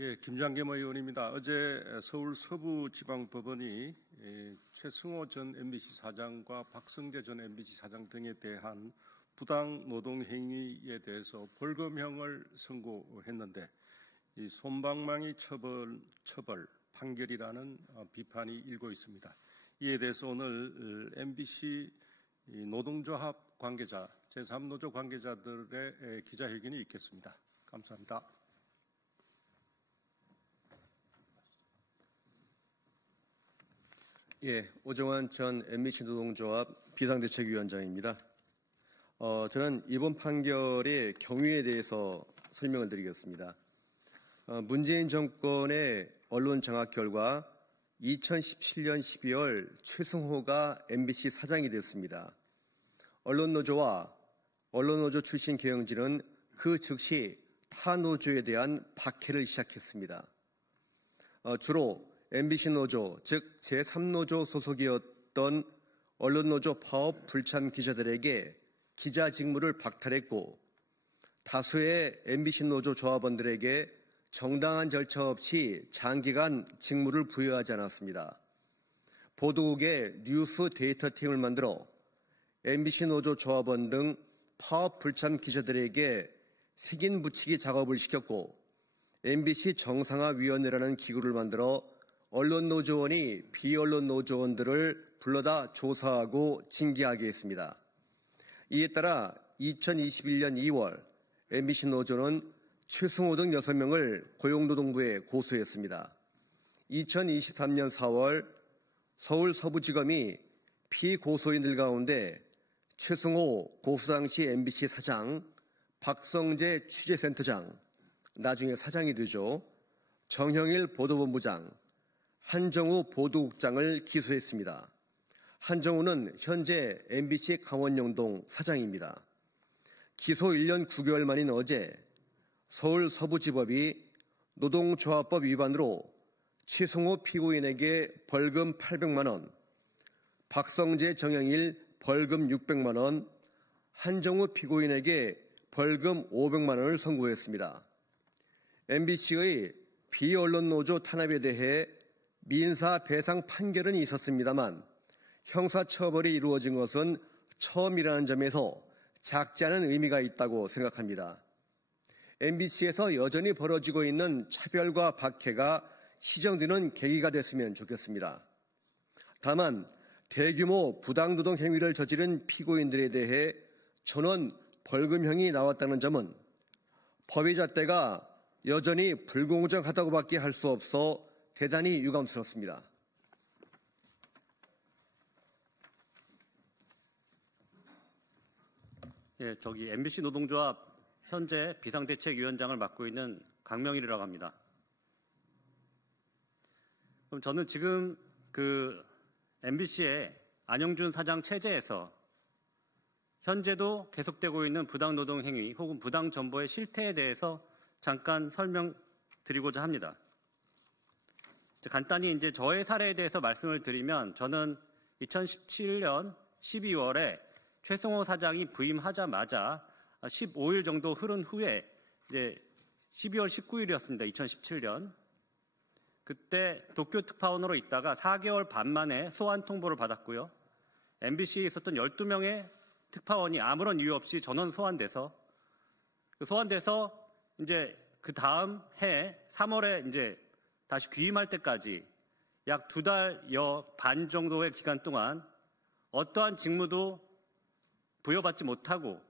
예, 김장겸 의원입니다. 어제 서울 서부지방법원이 최승호 전 MBC 사장과 박성재 전 MBC 사장 등에 대한 부당 노동행위에 대해서 벌금형을 선고했는데 이 솜방망이 처벌 판결이라는 비판이 일고 있습니다. 이에 대해서 오늘 MBC 노동조합 관계자, 제3노조 관계자들의 기자회견이 있겠습니다. 감사합니다. 예, 오정환 전 MBC 노동조합 비상대책위원장입니다. 저는 이번 판결의 경위에 대해서 설명을 드리겠습니다. 문재인 정권의 언론 장악 결과 2017년 12월 최승호가 MBC 사장이 됐습니다. 언론노조와 언론노조 출신 경영진은 그 즉시 타 노조에 대한 박해를 시작했습니다. 주로 MBC 노조, 즉 제3노조 소속이었던 언론노조 파업 불참 기자들에게 기자 직무를 박탈했고 다수의 MBC 노조 조합원들에게 정당한 절차 없이 장기간 직무를 부여하지 않았습니다. 보도국의 뉴스 데이터 팀을 만들어 MBC 노조 조합원 등 파업 불참 기자들에게 색인 붙이기 작업을 시켰고 MBC 정상화위원회라는 기구를 만들어 언론노조원이 비언론노조원들을 불러다 조사하고 징계하게 했습니다. 이에 따라 2021년 2월 MBC 노조는 최승호 등 6명을 고용노동부에 고소했습니다. 2023년 4월 서울 서부지검이 피고소인들 가운데 최승호 고소 당시 MBC 사장, 박성재 취재센터장, 나중에 사장이 되죠. 정형일 보도본부장, 한정우 보도국장을 기소했습니다. 한정우는 현재 MBC 강원영동 사장입니다. 기소 1년 9개월 만인 어제 서울 서부지법이 노동조합법 위반으로 최승호 피고인에게 벌금 800만 원, 박성재 정형일 벌금 600만 원, 한정우 피고인에게 벌금 500만 원을 선고했습니다. MBC의 비언론노조 탄압에 대해 민사 배상 판결은 있었습니다만 형사처벌이 이루어진 것은 처음이라는 점에서 작지 않은 의미가 있다고 생각합니다. MBC에서 여전히 벌어지고 있는 차별과 박해가 시정되는 계기가 됐으면 좋겠습니다. 다만 대규모 부당노동 행위를 저지른 피고인들에 대해 전원 벌금형이 나왔다는 점은 법의 잣대가 여전히 불공정하다고밖에 할 수 없어 대단히 유감스럽습니다. 예, MBC 노동조합 현재 비상대책위원장을 맡고 있는 강명일이라고 합니다. 그럼 저는 지금 MBC의 안영준 사장 체제에서 현재도 계속되고 있는 부당노동 행위 혹은 부당 정보의 실태에 대해서 잠깐 설명드리고자 합니다. 간단히 이제 저의 사례에 대해서 말씀을 드리면 저는 2017년 12월에 최승호 사장이 부임하자마자 15일 정도 흐른 후에 이제 12월 19일이었습니다. 2017년. 그때 도쿄 특파원으로 있다가 4개월 반 만에 소환 통보를 받았고요. MBC에 있었던 12명의 특파원이 아무런 이유 없이 전원 소환돼서 이제 그 다음 해 3월에 이제 다시 귀임할 때까지 약 2달여 반 정도의 기간 동안 어떠한 직무도 부여받지 못하고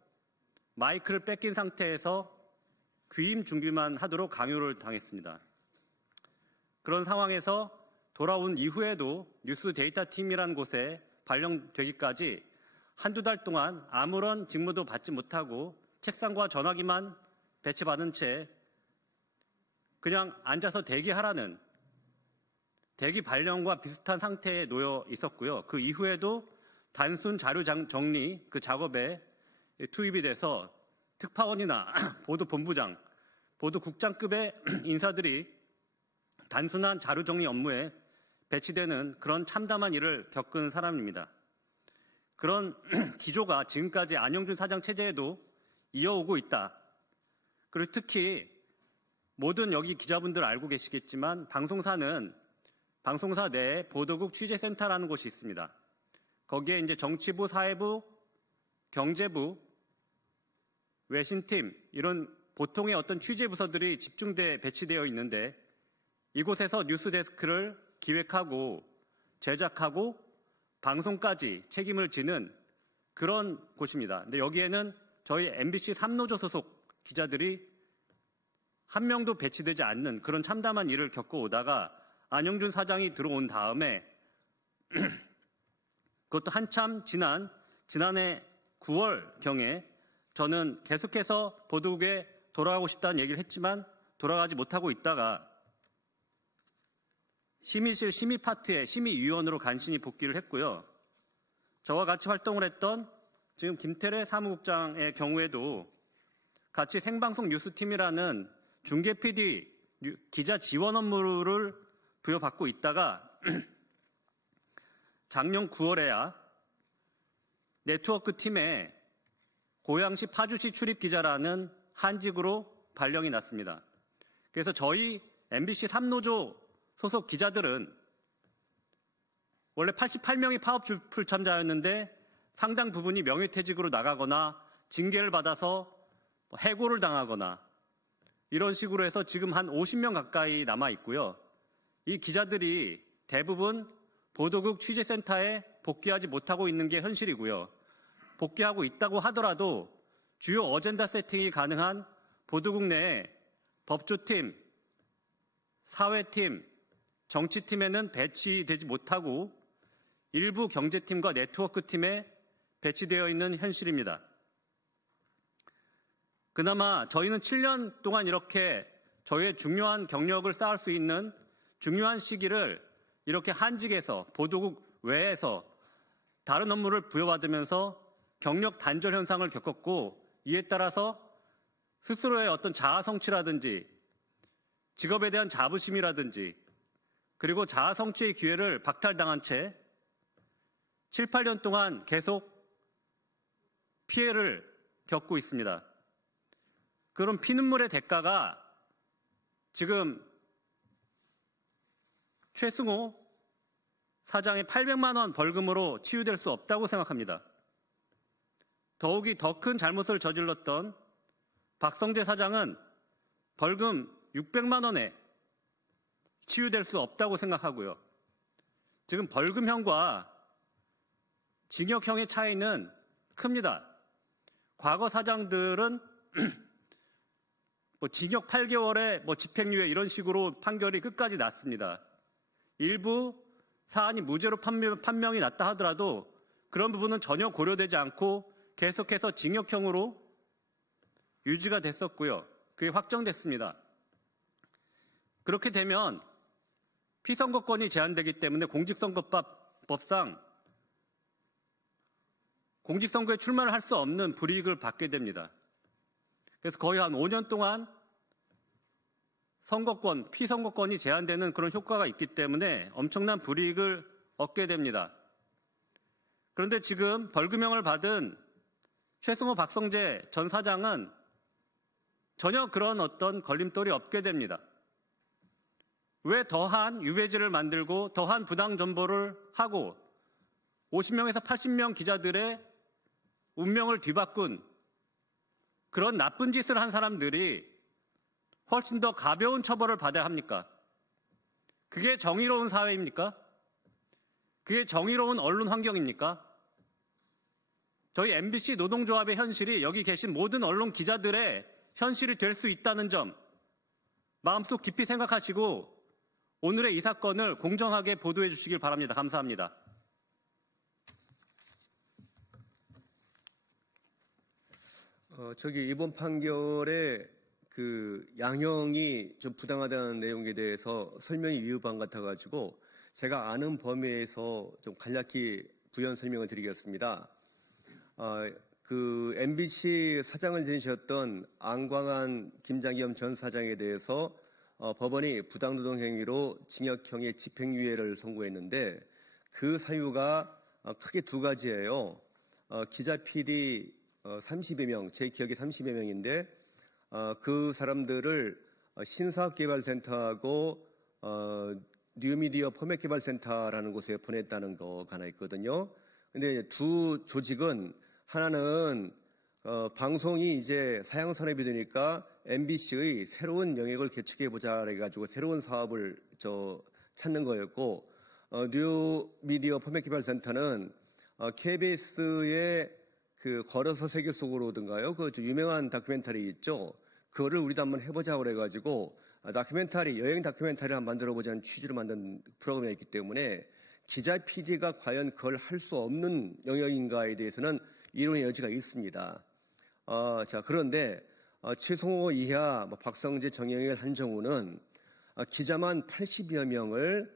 마이크를 뺏긴 상태에서 귀임 준비만 하도록 강요를 당했습니다. 그런 상황에서 돌아온 이후에도 뉴스 데이터 팀이라는 곳에 발령되기까지 한두 달 동안 아무런 직무도 받지 못하고 책상과 전화기만 배치받은 채 그냥 앉아서 대기하라는 대기 발령과 비슷한 상태에 놓여 있었고요. 그 이후에도 단순 자료 정리 그 작업에 투입이 돼서 특파원이나 보도본부장, 보도국장급의 인사들이 단순한 자료 정리 업무에 배치되는 그런 참담한 일을 겪은 사람입니다. 그런 기조가 지금까지 안영준 사장 체제에도 이어오고 있다. 그리고 특히 모든 여기 기자분들 알고 계시겠지만 방송사는 방송사 내에 보도국 취재센터라는 곳이 있습니다. 거기에 이제 정치부, 사회부, 경제부, 외신팀 이런 보통의 어떤 취재부서들이 집중돼 배치되어 있는데 이곳에서 뉴스데스크를 기획하고 제작하고 방송까지 책임을 지는 그런 곳입니다. 근데 여기에는 저희 MBC 3노조 소속 기자들이 한 명도 배치되지 않는 그런 참담한 일을 겪어오다가 안영준 사장이 들어온 다음에 그것도 한참 지난해 9월경에 저는 계속해서 보도국에 돌아가고 싶다는 얘기를 했지만 돌아가지 못하고 있다가 심의실 심의파트에 심의위원으로 간신히 복귀를 했고요. 저와 같이 활동을 했던 지금 김태래 사무국장의 경우에도 같이 생방송 뉴스팀이라는 중계 PD 기자 지원 업무를 부여받고 있다가 작년 9월에야 네트워크 팀에 고양시 파주시 출입 기자라는 한직으로 발령이 났습니다. 그래서 저희 MBC 3노조 소속 기자들은 원래 88명이 파업 출참자였는데 상당 부분이 명예퇴직으로 나가거나 징계를 받아서 해고를 당하거나 이런 식으로 해서 지금 한 50명 가까이 남아 있고요. 이 기자들이 대부분 보도국 취재센터에 복귀하지 못하고 있는 게 현실이고요. 복귀하고 있다고 하더라도 주요 어젠다 세팅이 가능한 보도국 내에 법조팀, 사회팀, 정치팀에는 배치되지 못하고 일부 경제팀과 네트워크팀에 배치되어 있는 현실입니다. 그나마 저희는 7년 동안 이렇게 저희의 중요한 경력을 쌓을 수 있는 중요한 시기를 이렇게 한직에서 보도국 외에서 다른 업무를 부여받으면서 경력 단절 현상을 겪었고 이에 따라서 스스로의 어떤 자아 성취라든지 직업에 대한 자부심이라든지 그리고 자아 성취의 기회를 박탈당한 채 7, 8년 동안 계속 피해를 겪고 있습니다. 그런 피눈물의 대가가 지금 최승호 사장의 800만 원 벌금으로 치유될 수 없다고 생각합니다. 더욱이 더 큰 잘못을 저질렀던 박성재 사장은 벌금 600만 원에 치유될 수 없다고 생각하고요. 지금 벌금형과 징역형의 차이는 큽니다. 과거 사장들은 징역 8개월에 집행유예 이런 식으로 판결이 끝까지 났습니다. 일부 사안이 무죄로 판명이 났다 하더라도 그런 부분은 전혀 고려되지 않고 계속해서 징역형으로 유지가 됐었고요. 그게 확정됐습니다. 그렇게 되면 피선거권이 제한되기 때문에 공직선거법상 공직선거에 출마를 할 수 없는 불이익을 받게 됩니다. 그래서 거의 한 5년 동안 선거권, 피선거권이 제한되는 그런 효과가 있기 때문에 엄청난 불이익을 얻게 됩니다. 그런데 지금 벌금형을 받은 최승호 박성재 전 사장은 전혀 그런 어떤 걸림돌이 없게 됩니다. 왜 더한 유배지를 만들고 더한 부당 정보를 하고 50명에서 80명 기자들의 운명을 뒤바꾼 그런 나쁜 짓을 한 사람들이 훨씬 더 가벼운 처벌을 받아야 합니까? 그게 정의로운 사회입니까? 그게 정의로운 언론 환경입니까? 저희 MBC 노동조합의 현실이 여기 계신 모든 언론 기자들의 현실이 될 수 있다는 점 마음속 깊이 생각하시고 오늘의 이 사건을 공정하게 보도해 주시길 바랍니다. 감사합니다. 이번 판결에 그 양형이 좀 부당하다는 내용에 대해서 설명이 미흡한 것 같아가지고 제가 아는 범위에서 좀 간략히 부연 설명을 드리겠습니다. 그 MBC 사장을 지내셨던 안광한 김장겸 전 사장에 대해서 법원이 부당노동 행위로 징역형의 집행유예를 선고했는데 그 사유가 크게 두 가지예요. 기자 PD 30여 명, 제 기억에 30여 명인데 그 사람들을 신사업개발센터하고 뉴미디어 포맷개발센터라는 곳에 보냈다는 거가 하나 있거든요. 근데 두 조직은 하나는 방송이 이제 사양산업이 되니까 MBC의 새로운 영역을 개척해보자 해가지고 새로운 사업을 찾는 거였고, 뉴미디어 포맷개발센터는 KBS의 그 걸어서 세계 속으로든가요, 그 유명한 다큐멘터리 있죠. 그거를 우리도 한번 해보자고 그래가지고 다큐멘터리, 여행 다큐멘터리를 한번 만들어보자는 취지로 만든 프로그램이었기 때문에 기자 PD가 과연 그걸 할 수 없는 영역인가에 대해서는 이론의 여지가 있습니다. 자, 그런데 최성호 이하, 박성재, 정영일, 한정우는 기자만 80여 명을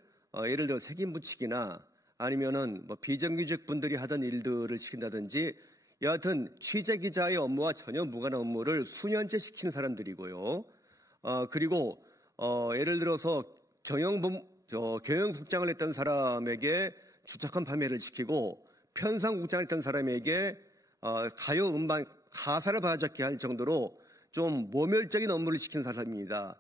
예를 들어 책임 붙이기나 아니면은 비정규직 분들이 하던 일들을 시킨다든지 여하튼 취재 기자의 업무와 전혀 무관한 업무를 수년째 시킨 사람들이고요. 그리고 예를 들어서 경영국장을 했던 사람에게 주착한 판매를 시키고 편성국장을 했던 사람에게 가요 음반 가사를 받아적게 할 정도로 좀 모멸적인 업무를 시킨 사람입니다.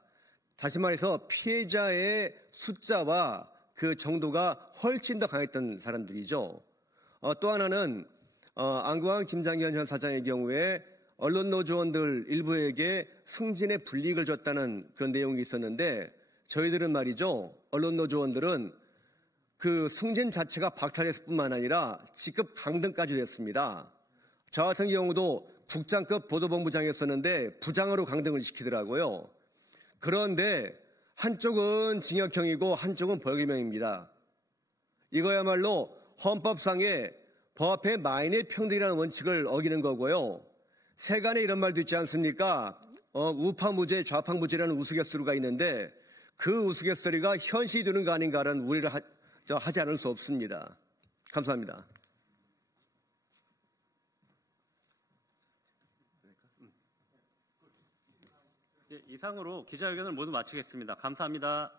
다시 말해서 피해자의 숫자와 그 정도가 훨씬 더 강했던 사람들이죠. 또 하나는 안광 김장현 현 사장의 경우에 언론 노조원들 일부에게 승진의 불이익을 줬다는 그런 내용이 있었는데, 저희들은 말이죠, 언론 노조원들은 그 승진 자체가 박탈했을 뿐만 아니라 직급 강등까지 됐습니다. 저 같은 경우도 국장급 보도본부장이었었는데 부장으로 강등을 시키더라고요. 그런데 한쪽은 징역형이고 한쪽은 벌금형입니다. 이거야말로 헌법상의 법의 만인의 평등이라는 원칙을 어기는 거고요. 세간에 이런 말도 있지 않습니까? 우파무죄, 좌파무죄라는 우스갯소리가 있는데 그 우스갯소리가 현실이 되는 거 아닌가라는 우려를 하지 않을 수 없습니다. 감사합니다. 이상으로 기자회견을 모두 마치겠습니다. 감사합니다.